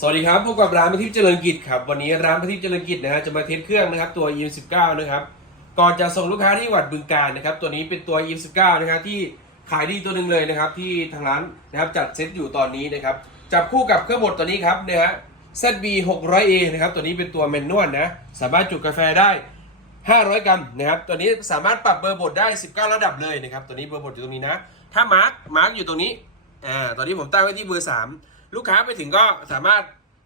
สวัสดีครับพบกับร้านประทีปเจริญกิจครับวันนี้ร้านประทีปเจริญกิจนะฮะจะมาเทสเครื่องนะครับตัว E19 นะครับก่อนจะส่งลูกค้าที่จังหวัดบึงกาฬนะครับตัวนี้เป็นตัว E19 นะครับที่ขายดีตัวหนึ่งเลยนะครับที่ทางร้านนะครับจัดเซตอยู่ตอนนี้นะครับจับคู่กับเครื่องบดตัวนี้ครับนะฮะ ZB 600A นะครับตัวนี้เป็นตัวแมนนวลนะสามารถจุกาแฟได้ 500 กรัมนะครับตัวนี้สามารถปรับเบอร์บดได้ 19 ระดับเลยนะครับตัวนี้เบอร์บดอยู่ตรงนี้นะถ้ามาร์กมาร์กอยู่ตรงนี้อ่าตอนนี้ผมตั้งไว้ที่เบอร์ 3 ลูกค้าไปถึงก็สามารถ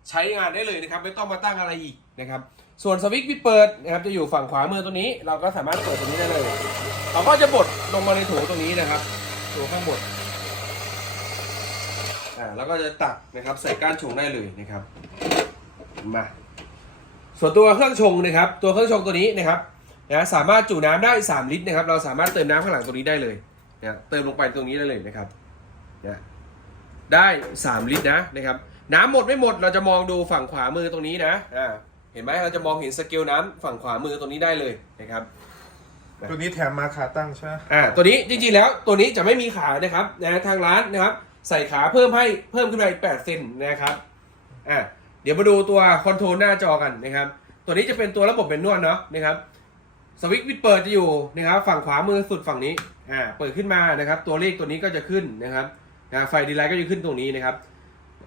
ใช้งานได้เลยนะครับ ไม่ต้องมาตั้งอะไรอีกนะครับ ส่วนสวิตช์ปิดเปิดนะครับจะอยู่ฝั่งขวามือตรงนี้ เราก็สามารถเปิดตรงนี้ได้เลย เราก็จะบดลงมาในถุงตรงนี้นะครับถุงข้างบนอ่าแล้วก็จะตักนะครับใส่ก้านชงได้เลยนะครับมาส่วนตัวเครื่องชงนะครับ ตัวเครื่องชงตัวนี้นะครับนะสามารถจุน้ำได้ 3 ลิตรนะครับ เราสามารถเติมน้ำข้างหลังตรงนี้ได้เลยนะเติมลงไปตรงนี้ได้เลยนะครับนะ ได้ 3 ลิตรนะนะครับน้ำหมดไม่หมดเราจะมองดูฝั่งขวามือตรงนี้นะอ่าเห็นไหมเราจะมองเห็นสเกลน้ำฝั่งขวามือตรงนี้ได้เลยนะครับตัวนี้แถมมาขาตั้งใช่ไหมอ่าตัวนี้จริงๆแล้วตัวนี้จะไม่มีขานะครับนะทางร้านนะครับ ใส่ขาเพิ่มให้เพิ่มขึ้นไปอีก8เซนนะครับอ่าเดี๋ยวมาดูตัวคอนโทรลหน้าจอกันนะครับ ตัวนี้จะเป็นตัวระบบเป็นนวดเนาะนะครับสวิตช์วิดเปิดจะอยู่นะครับ ฝั่งขวามือสุดฝั่งนี้อ่าเปิดขึ้นมานะครับ ตัวเลขตัวนี้ก็จะขึ้นนะครับ นะไฟดีไลท์ก็จะขึ้นตรงนี้นะครับ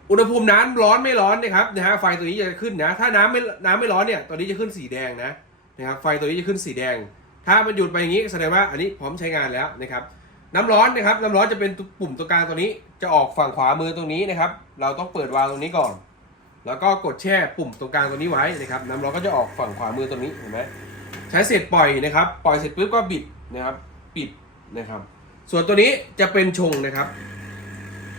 อุณหภูมิน้ำร้อนไม่ร้อนนะครับนะฮะไฟตัวนี้จะขึ้นนะ ถ้าน้ำไม่น้ำไม่ร้อนเนี่ยตัวนี้จะขึ้นสีแดงนะนะครับ ไฟตัวนี้จะขึ้นสีแดง ถ้ามันหยุดไปอย่างนี้แสดงว่าอันนี้พร้อมใช้งานแล้วนะครับ น้ำร้อนนะครับ น้ำร้อนจะเป็นปุ่มตัวกลางตัวนี้ จะออกฝั่งขวามือตรงนี้นะครับ เราต้องเปิดวาล์วตรงนี้ก่อน แล้วก็กดแช่ปุ่มตรงกลางตัวนี้ไว้นะครับ น้ำร้อนก็จะออกฝั่งขวามือตรงนี้เห็นไหมใช้เสร็จปล่อยนะครับ ปล่อยเสร็จปุ๊บก็บิดนะครับ ปิดนะครับ ส่วนตัวนี้จะเป็นชงนะครับ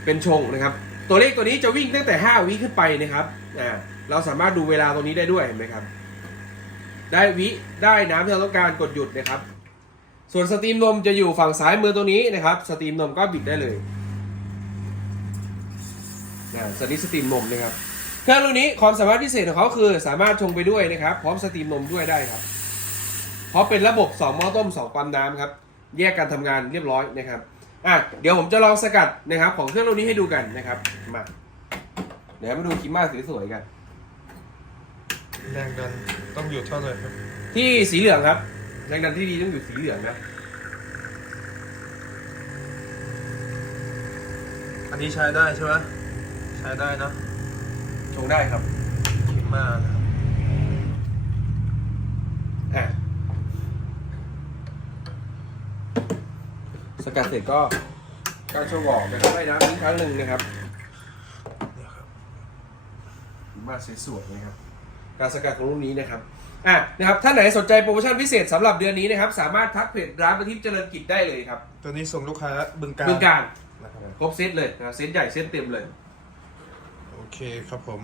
เป็นชงนะครับ ตัวเลขตัวนี้จะวิ่งตั้งแต่ 5 วิขึ้นไปนะครับอ่าเราสามารถดูเวลาตรงนี้ได้ด้วยเห็นไหมครับ ได้วิได้น้ำที่เราต้องการกดหยุดนะครับ ส่วนสตรีมนมจะอยู่ฝั่งซ้ายมือตรงนี้นะครับ สตรีมนมก็บิดได้เลยนะสนี้สตรีมนมนะครับเครื่องรุ่นนี้ความสามารถพิเศษของเขาคือสามารถชงไปด้วยนะครับ พร้อมสตรีมนมด้วยได้ครับเพราะเป็นระบบ 2 หม้อต้ม2ปั๊มน้ำครับ แยกการทำงานเรียบร้อยนะครับ อะเดี๋ยวผมจะลองสกัดนะครับของเครื่องรุ่นนี้ให้ดูกันนะครับ มาเดี๋ยวมาดูคิมมาสวยๆกัน แรงดันต้องอยู่เท่าไหร่ครับที่สีเหลืองครับ แรงดันที่ดีต้องอยู่สีเหลืองนะอันนี้ใช้ได้ใช่ไหมใช้ได้นะชงได้ครับคิดมากนะครับ อะ สกัดเสร็จก็การชงออกนะครับได้น้ำอีกครั้งหนึ่งนะครับเนี่ยครับมาสวยๆนะครับ การสกัดของรุ่นนี้นะครับอะนะครับท่านไหนสนใจโปรโมชั่นพิเศษสำหรับเดือนนี้นะครับ สามารถทักเพจร้านประทิปเจริญกิจได้เลยครับตัวนี้ส่งลูกค้าบึงการบึงการนะครับครบเซตเลยนะครับเซตใหญ่เซตเต็มเลย โอเคครับผม